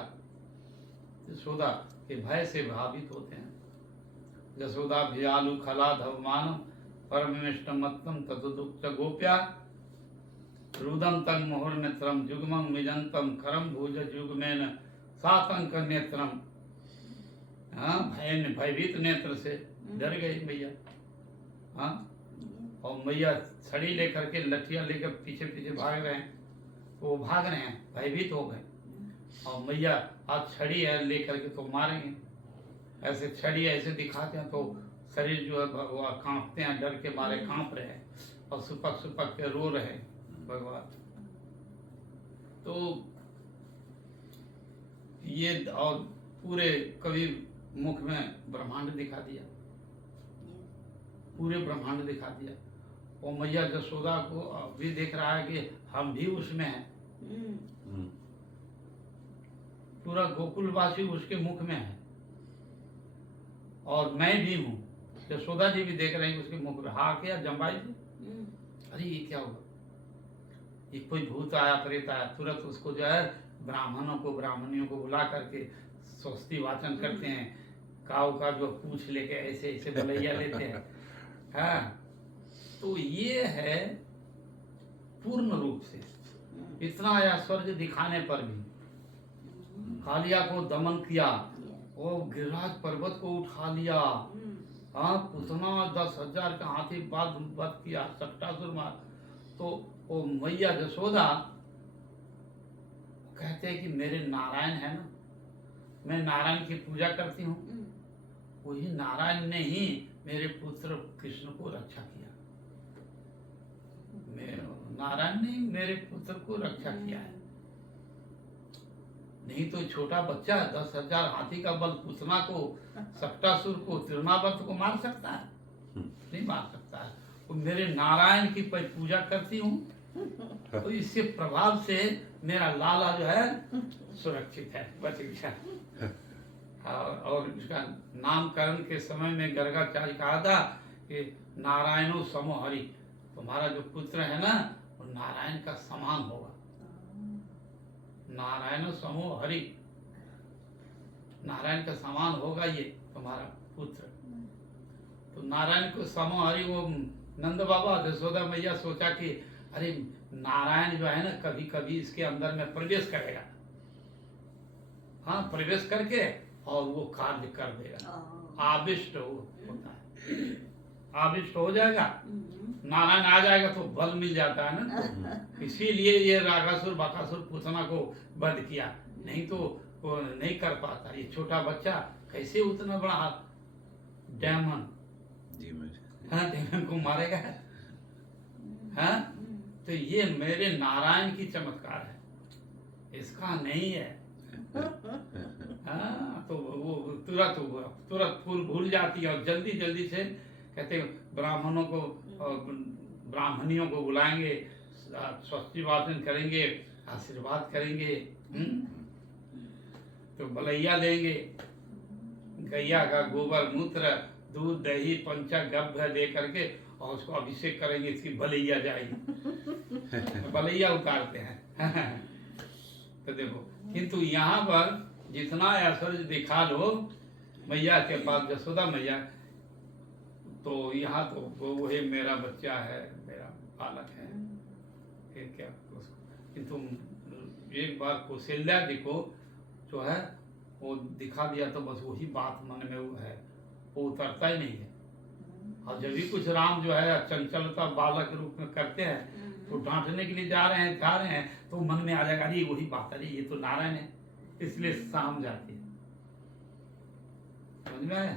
जसोदा के भय से भावित होते हैं। जसोदा भियालु खला धवमानम परमेष्टमत्तम तदुक्त गोप्या रुदम तंग मोहर नेत्रम जुगमं मिजंतम करम भुज जुगमेन सातंक नेत्रम। हाँ, भयभीत नेत्र से डर गई मैया। हाँ, और मैया छड़ी लेकर के लठिया लेकर पीछे पीछे भाग रहे हैं, वो भाग रहे हैं, भयभीत हो गए। और मैया आज छड़ी है लेकर के तो मारेंगे, ऐसे छड़ी ऐसे दिखाते हैं तो शरीर जो है वो कांपते हैं, डर के मारे कांप रहे हैं और सुपक सुपक के रो रहे हैं भगवान। तो ये और पूरे कवि मुख में ब्रह्मांड दिखा दिया, पूरे ब्रह्मांड दिखा दिया। और मैया जसोदा को भी देख रहा है कि हम भी उसमें हैं, पूरा गोकुलवासी उसके मुख में है और मैं भी हूँ। यशोदा जी भी देख रहे हैं उसके मुख में। हाँ, क्या जम्बाई थी, अरे ये क्या हुआ, ये कोई भूत आया प्रेत आया, तुरंत उसको जो है ब्राह्मणों को ब्राह्मणियों को बुला करके स्वस्ति वाचन करते हैं, काऊ का जो पूछ लेके ऐसे ऐसे बलैया लेते हैं। हाँ, तो ये है पूर्ण रूप से इतना ऐश्वर्य दिखाने पर भी कालिया को दमन किया, वो गिरिराज पर्वत को उठा लिया। हाँ, पुतना 10,000 का हाथी वध किया, सट्टासुर मार। तो वो मैया यशोदा कहते हैं कि मेरे नारायण है ना, मैं नारायण की पूजा करती हूँ, वही नारायण ने ही मेरे पुत्र कृष्ण को रक्षा किया। नारायण ने मेरे पुत्र को रक्षा किया है, नहीं तो छोटा बच्चा 10,000 हाथी का बल पुतना को, सट्टासुर को, तृणावर्त को मार सकता है? नहीं मार सकता है। तो मेरे नारायण की पूजा करती हूँ, तो इसके प्रभाव से मेरा लाला जो है सुरक्षित है, बच गया। और इसका नामकरण के समय में गर्गाचार्य कहा था कि नारायणो समो हरि, तुम्हारा जो पुत्र है ना वो नारायण का समान होगा। नारायण समो हरि, नारायण का समान होगा ये तुम्हारा पुत्र। तो नारायण को समो हरि, वो नंद बाबा यशोदा मैया सोचा कि अरे नारायण जो है ना कभी कभी इसके अंदर में प्रवेश करेगा, हाँ प्रवेश करके और वो कार्य कर देगा। आविष्ट होता है, आविष्ट हो जाएगा, नारायण आ जाएगा तो बल मिल जाता है ना। तो इसीलिए ये रागासुर बाकासुर पुतना को वध किया, नहीं तो वो नहीं कर पाता। ये छोटा बच्चा कैसे उतना बड़ा डेमन, हाँ डेमन को मारेगा? हाँ, तो ये मेरे नारायण की चमत्कार है, इसका नहीं है। हाँ, तो वो तुरंत भूल जाती है और जल्दी जल्दी से कहते ब्राह्मणों को और ब्राह्मणियों को बुलाएंगे, स्वस्ति वाचन करेंगे, आशीर्वाद करेंगे, तो बलैया देंगे, गैया का गोबर मूत्र दूध दही पंचगव्य दे करके और उसको अभिषेक करेंगे, इसकी बलैया जाएगी। बलैया उतारते हैं। तो देखो, किंतु यहाँ पर जितना ऐश्वर्य दिखा लो मैया के पास, यशोदा मैया, तो यहाँ तो वो है मेरा बच्चा है, मेरा बालक है, फिर क्या उसको। किंतु एक बार कौशल्या जी को जो है वो दिखा दिया तो बस वही बात मन में वो है, वो उतरता ही नहीं है। और जब भी कुछ राम जो है चंचलता बालक रूप में करते हैं तो डांटने के लिए जा रहे हैं तो मन में आ जाएगा अरे वही बात, अरे ये तो नारायण है, इसलिए शाम जाती है। समझ में आया?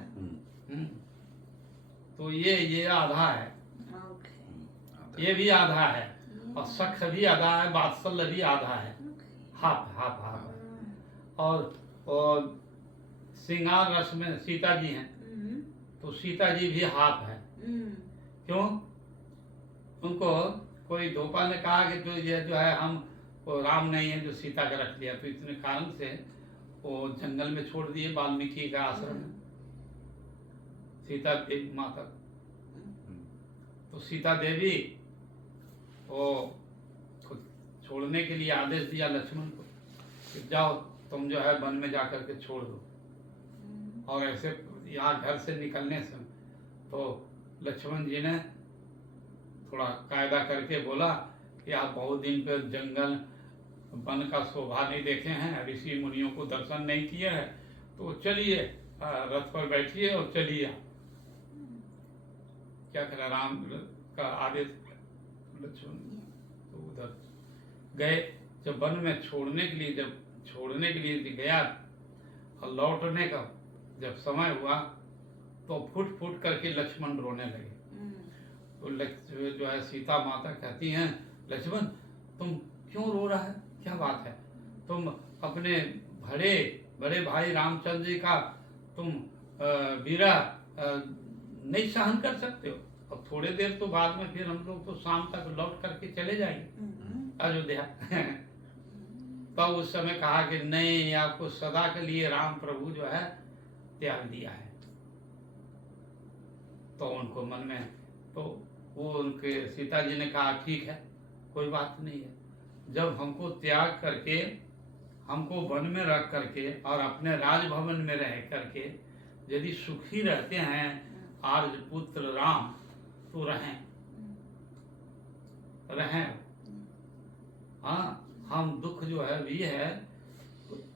तो ये आधा है, ये भी आधा है, और सख भी आधा है, वात्सल्य भी आधा है, हाफ हाफ हाफ। और श्रृंगार रस में सीता जी हैं, तो सीता जी भी हाफ है। क्यों? उनको कोई धोपा ने कहा कि जो ये जो है हम वो राम नहीं है जो सीता का रख लिया, तो इतने कारण से वो जंगल में छोड़ दिए वाल्मीकि का आश्रम में सीता देवी माता। तो सीता देवी वो खुद छोड़ने के लिए आदेश दिया लक्ष्मण को कि जाओ तुम जो है वन में जाकर के छोड़ दो। और ऐसे यहाँ घर से निकलने से तो लक्ष्मण जी ने थोड़ा कायदा करके बोला कि आप बहुत दिन पे जंगल वन का शोभा नहीं देखे हैं, ऋषि मुनियों को दर्शन नहीं किए हैं, तो चलिए रथ पर बैठिए और चलिए। क्या करा राम का आदेश, लक्ष्मण तो उधर गए। जब वन में छोड़ने के लिए गया और लौटने का जब समय हुआ तो फुट फुट करके लक्ष्मण रोने लगे। तो जो है सीता माता कहती हैं लक्ष्मण तुम क्यों रो रहा है, क्या बात है? तुम अपने बड़े भाई रामचंद्र जी का तुम वीरा नहीं सहन कर सकते हो? अब थोड़े देर तो बाद में फिर हम लोग तो शाम तक लौट करके चले जाएंगे अयोध्या। तो उस समय कहा कि नहीं, आपको सदा के लिए राम प्रभु जो है त्याग दिया है। तो उनको मन में तो वो उनके सीता जी ने कहा ठीक है कोई बात नहीं है, जब हमको त्याग करके हमको वन में रख करके और अपने राजभवन में रह करके यदि सुखी रहते हैं आर्य पुत्र राम, तो रहें। हाँ, हम दुख जो है भी है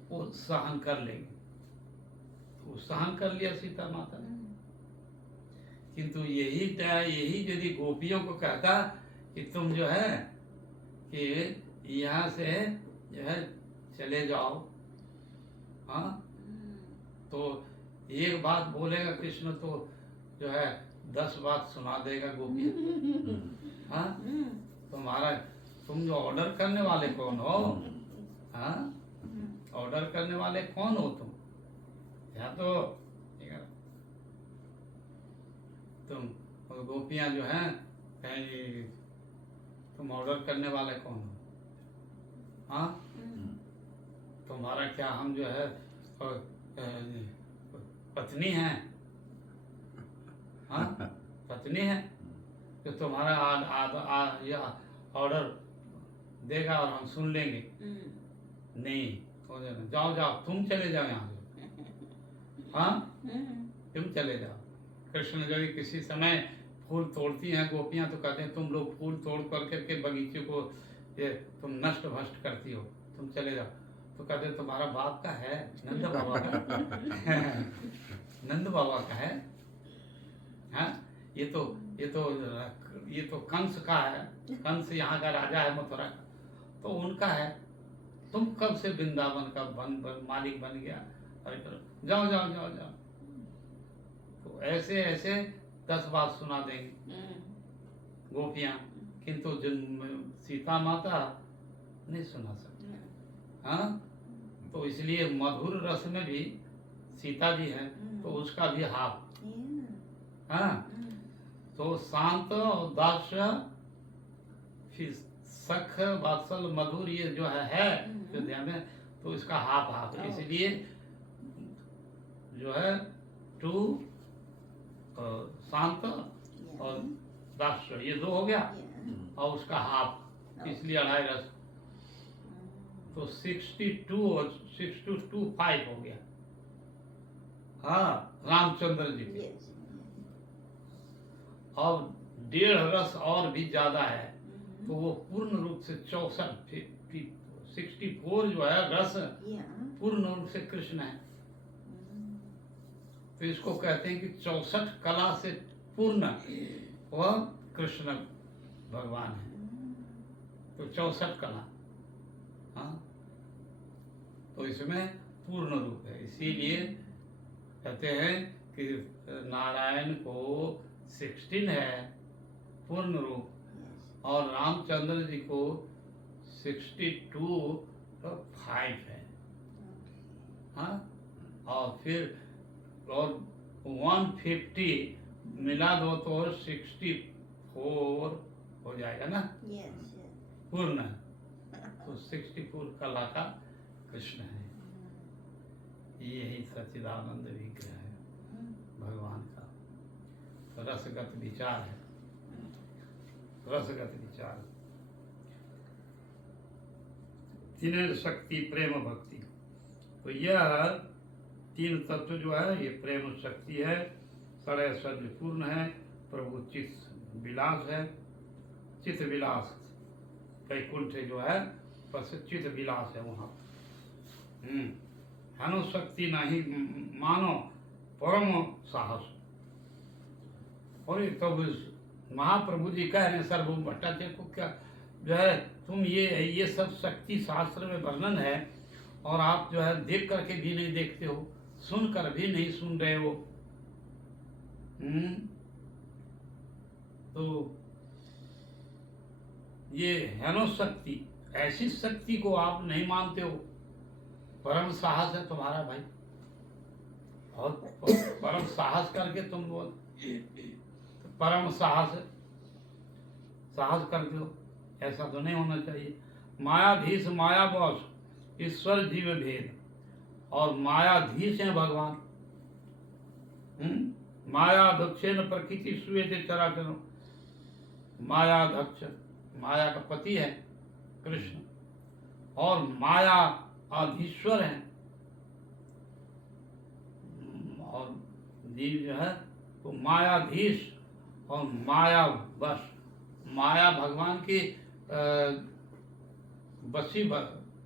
वो सहन कर लेंगे। वो सहन कर लिया सीता माता ने। किंतु यही यदि गोपियों को कहता कि तुम जो है कि यहाँ से जो है चले जाओ, हाँ, तो एक बात बोलेगा कृष्ण तो जो है 10 बात सुना देगा गोपी। हाँ, तुम जो ऑर्डर करने वाले कौन हो? हाँ, ऑर्डर करने वाले कौन हो तुम? या तो तुम गोपियां जो हैं कहेंगी तुम ऑर्डर करने वाले कौन हो? हाँ, तुम्हारा क्या हम जो है पत्नी हैं? हाँ, पत्नी है तो तुम्हारा ऑर्डर देगा और हम सुन लेंगे? नहीं, हो जाना, जाओ जाओ, तुम चले जाओ यहाँ से। हाँ, तुम चले जाओ। कृष्ण जब किसी समय फूल तोड़ती हैं गोपियां तो कहते हैं तुम लोग फूल तोड़ करके बगीचे को ये तुम नष्ट भ्रष्ट करती हो, तुम चले जाओ। तो कहते हैं तुम्हारा बाप का है, नंद बाबा का नंद बाबा का है। हाँ, ये तो कंस का है, कंस यहाँ का राजा है मथुरा का, तो उनका है। तुम कब से वृंदावन का मालिक बन गया? अरे करो, जाओ जाओ जाओ जाओ। तो ऐसे ऐसे 10 बात सुना देंगे गोपियां, किंतु सीता माता नहीं सुना सकती। हाँ, तो इसलिए मधुर रस में भी सीता जी है तो उसका भी हाथ। हाँ, तो शांत और दास फिर सख वात्सल मधुर ये जो है जो ध्यान में, तो इसका हाथ इसलिए जो है टू शांत और दास ये 2 हो गया और उसका हाफ, इसलिए 2.5 रस, तो 62 और 6 to 2 5 हो गया। हाँ, रामचंद्र जी के। और 1.5 रस और भी ज्यादा है तो वो पूर्ण रूप से 64 जो है रस पूर्ण रूप से कृष्ण है। तो इसको कहते हैं कि 64 कला से पूर्ण वह कृष्ण भगवान है। तो 64 कला, हाँ, तो इसमें पूर्ण रूप है। इसीलिए कहते हैं कि नारायण को 16 है पूर्ण रूप, और रामचंद्र जी को 62 तो 5 है। हाँ, और फिर और 150 मिला दो तो 64 हो जाएगा ना। पूर्ण, तो 64 कला का कृष्ण है। यही सच्चिदानंद विग्रह है भगवान का। तो रसगत विचार है, रसगत विचार। तीन शक्ति प्रेम भक्ति, तो यह 3 तत्व जो है ये प्रेम शक्ति है, षडैश्वर्य पूर्ण है, प्रभु चित्त विलास है, चित्त विलास वैकुंठ जो है बस चित्त विलास है वहाँ। हनु शक्ति नहीं मानो परम साहस। और तो महाप्रभु जी कह रहे हैं सर्वभौम भट्टाचार्य को, क्या जो है तुम ये सब शक्ति शास्त्र में वर्णन है और आप जो है देख करके भी नहीं देखते हो, सुन कर भी नहीं सुन रहे हो। तो ये हेनो शक्ति, ऐसी शक्ति को आप नहीं मानते हो। परम साहस है तुम्हारा भाई, और परम साहस करके तुम बोल, परम साहस करते हो, ऐसा तो नहीं होना चाहिए। मायाधीश माया बॉस ईश्वर जीव भेद, और मायाधीश है भगवान। मायाध्यक्षेन प्रकृति श्रूयते चराचर, मायाध्यक्ष माया का पति है कृष्ण, और माया आधीश्वर हैं, और जीव जो है तो मायाधीश और माया बस। माया भगवान की बसी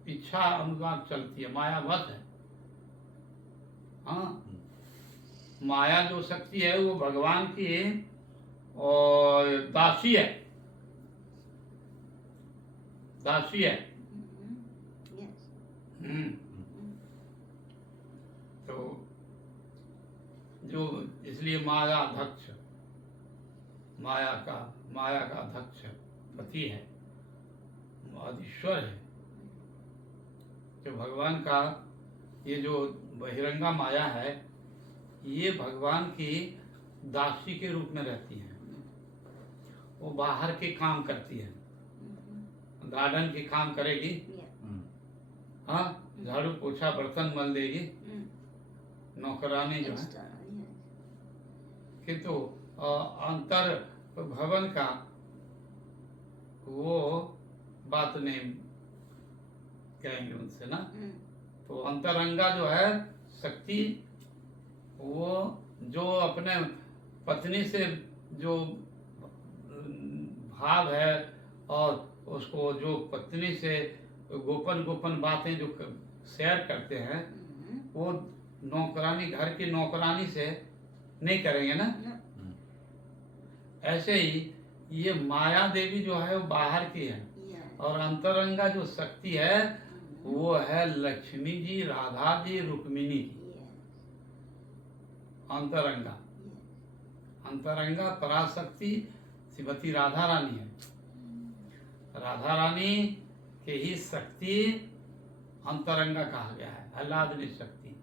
इच्छा अनुसार चलती है, माया बस है। हाँ, माया जो शक्ति है वो भगवान की और दासी है, दासी है। Yes. तो जो इसलिए माया अध्यक्ष, माया का अध्यक्ष पति है, आदिश्वर है। जो भगवान का ये जो बहिरंगा माया है, ये भगवान की दासी के रूप में रहती है। वो बाहर के काम करती है, गार्डन के काम करेगी, Yeah. हाँ, झाड़ू पोछा बर्तन मल देगी, नौकरानी जो है। External, yes. किंतु अंतर भवन का वो बात नहीं कहेंगे उनसे ना। तो अंतरंगा जो है शक्ति, वो जो अपने पत्नी से जो भाव है, और उसको जो पत्नी से गोपन बातें जो शेयर करते हैं, वो नौकरानी, घर की नौकरानी से नहीं करेंगे ना। No. ऐसे ही ये माया देवी जो है वो बाहर की है, Yeah. और अंतरंगा जो शक्ति है वो है लक्ष्मी जी, राधा जी, रुक्मिणी जी। Yes. अंतरंगा, Yes. अंतरंगा पराशक्ति श्रीमती राधा रानी है। राधा रानी के ही शक्ति अंतरंगा कहा गया है, आह्लादनी शक्ति।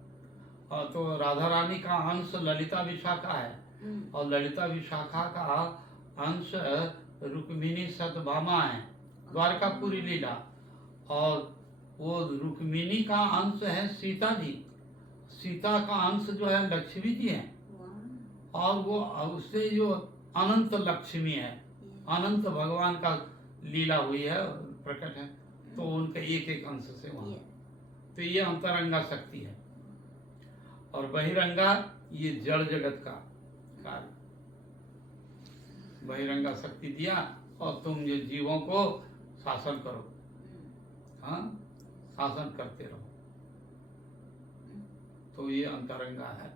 और तो राधा रानी का अंश ललिता विशाखा है, और ललिता विशाखा का अंश रुक्मिणी सत्यभामा है, द्वारकापुरी लीला। और वो रुक्मिणी का अंश है सीता जी, सीता का अंश जो है लक्ष्मी जी है, Wow. और वो उससे जो अनंत लक्ष्मी है, अनंत भगवान का लीला हुई है, प्रकट है, तो उनके एक एक अंश से वहाँ। Yeah. तो ये अंतरंगा शक्ति है। और बहिरंगा ये जड़ जगत का कार्य, बहिरंगा शक्ति दिया और तुम ये जीवों को शासन करो, हाँ, शासन करते रहो। तो ये अंतरंगा है,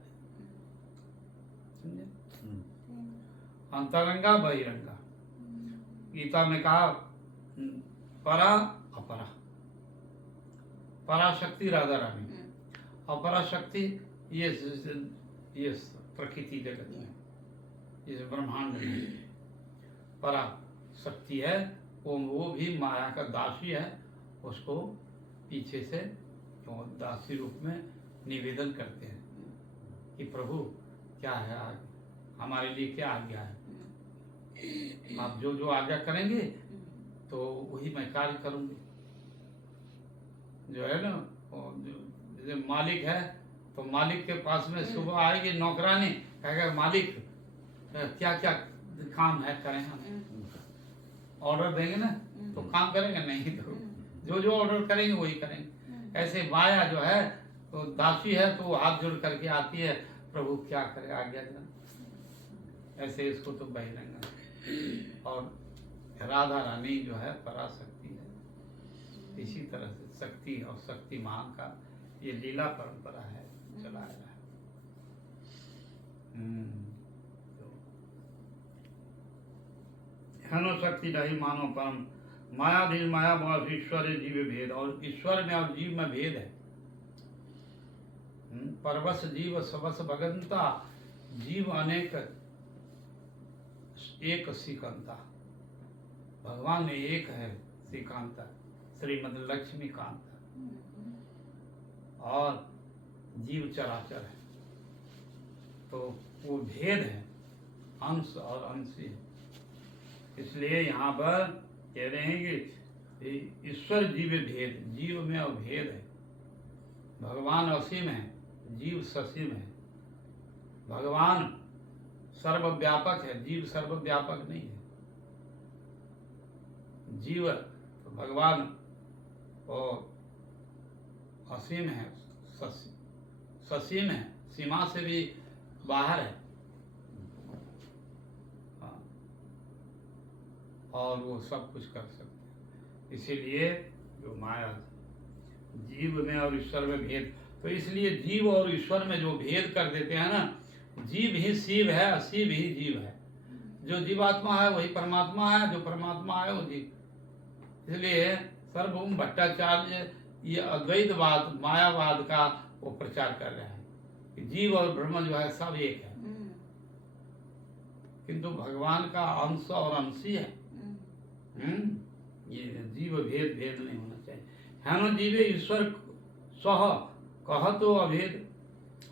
समझे? अंतरंगा बहिरंगा। गीता में कहा परा अपरा, पराशक्ति राधा रानी, अपराशक्ति ये प्रकृति जगत में, ये ब्रह्मांड में परा शक्ति है, वो भी माया का दासी है। उसको पीछे से तो दासी रूप में निवेदन करते हैं कि प्रभु क्या है, हमारे लिए क्या आज्ञा है, आप जो जो आज्ञा करेंगे तो वही मैं कार्य करूंगी। जो है ना, जैसे मालिक है तो मालिक के पास में सुबह आएगी नौकरानी, कहेगा मालिक क्या क्या काम है करें हम, ऑर्डर देंगे ना तो काम करेंगे, नहीं तो जो जो ऑर्डर करेंगे वही करेंगे। ऐसे माया जो है तो दासी है, तो हाथ जोड़ करके आती है, प्रभु क्या करे आज्ञा देना। ऐसे इसको तो बहिरंगा। और राधा रानी जो है पराशक्ति है। इसी तरह से शक्ति और शक्तिमान का ये लीला परंपरा है, चला आ रहा है। तो शक्ति रही मानो परम मायाधीन माया भाव ईश्वर जीव भेद, और ईश्वर में और जीव में भेद है। परवश जीव सबस भगंता, जीव अनेक एक श्रीकांता। भगवान में एक है श्रीकांता, श्रीमद लक्ष्मी कांता, और जीव चराचर है। तो वो भेद है, अंश और अंशी है। इसलिए यहाँ पर कह रहे हैं कि ईश्वर जीव भेद, जीव में और भेद है। भगवान असीम है, जीव ससीम है। भगवान सर्वव्यापक है, जीव सर्वव्यापक नहीं है। जीव तो भगवान और असीम है, ससीम है, सीमा से भी बाहर है। हाँ। और वो सब कुछ कर सकते हैं। इसीलिए जो माया जीव में और ईश्वर में भेद, तो इसलिए जीव और ईश्वर में जो भेद कर देते हैं ना, जीव ही शिव है, शिव ही जीव है। जो जीवात्मा है वही परमात्मा है, जो परमात्मा है वो जीव। इसलिए सार्वभौम भट्टाचार्य ये अद्वैतवाद, मायावाद का वो प्रचार कर रहे हैं कि जीव और ब्रह्म जो है सब एक है, किंतु भगवान का अंश और अंशी है। ये जीव भेद नहीं होना चाहिए। हेनो जीवे ईश्वर सह कह तो अभेद।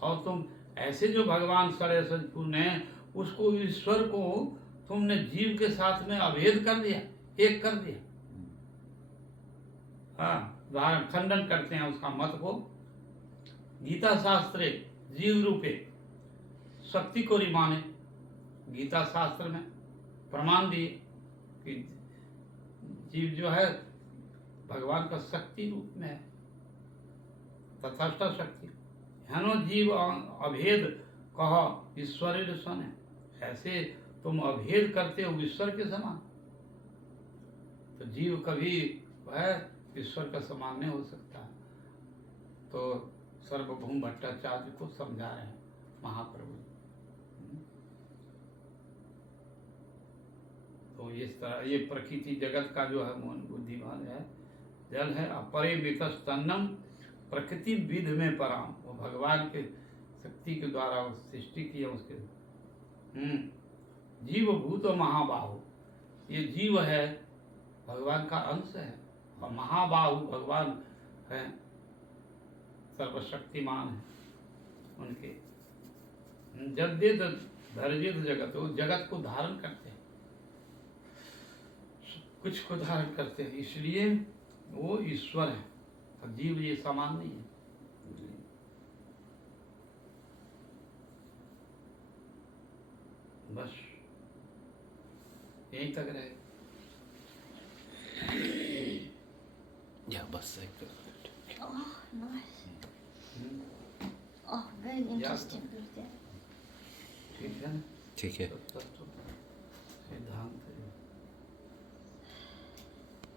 और तुम ऐसे जो भगवान सड़े संपूर्ण है, उसको ईश्वर को तुमने जीव के साथ में अभेद कर दिया, एक कर दिया। हाँ, उदाहरण खंडन करते हैं उसका मत को। गीता शास्त्रे जीव रूपे शक्ति को रिमाने, गीता शास्त्र में प्रमाण दिए कि जीव जो है भगवान का शक्ति रूप में है, तथाष्टा शक्ति। हेनो जीव अभेद कह ईश्वर सन है। ऐसे तुम अभेद करते हो ईश्वर के समान, तो जीव कभी वह ईश्वर का समान नहीं हो सकता। तो सार्वभौम भट्टाचार्य को समझा रहे हैं महाप्रभु। तो इस तरह ये प्रकृति जगत का जो है मन बुद्धिमान है, जल है। अपरे मितस्तन्नम प्रकृति विध में पराम, वो भगवान के शक्ति के द्वारा सृष्टि किया उसके। जीव भूत महाबाहु, ये जीव है भगवान का अंश है, और महाबाहु भगवान है, सर्वशक्तिमान है उनके। जद्यत धर्जित जगत, वो जगत को धारण करते हैं, कुछ को धारण करते हैं, इसलिए वो ईश्वर है। और जीव ये समान नहीं है। बस यहीं तक रहे। Yeah, बस एक Oh, nice. Oh, very interesting. ठीक है ना? ठीक है। तत्व सिद्धांत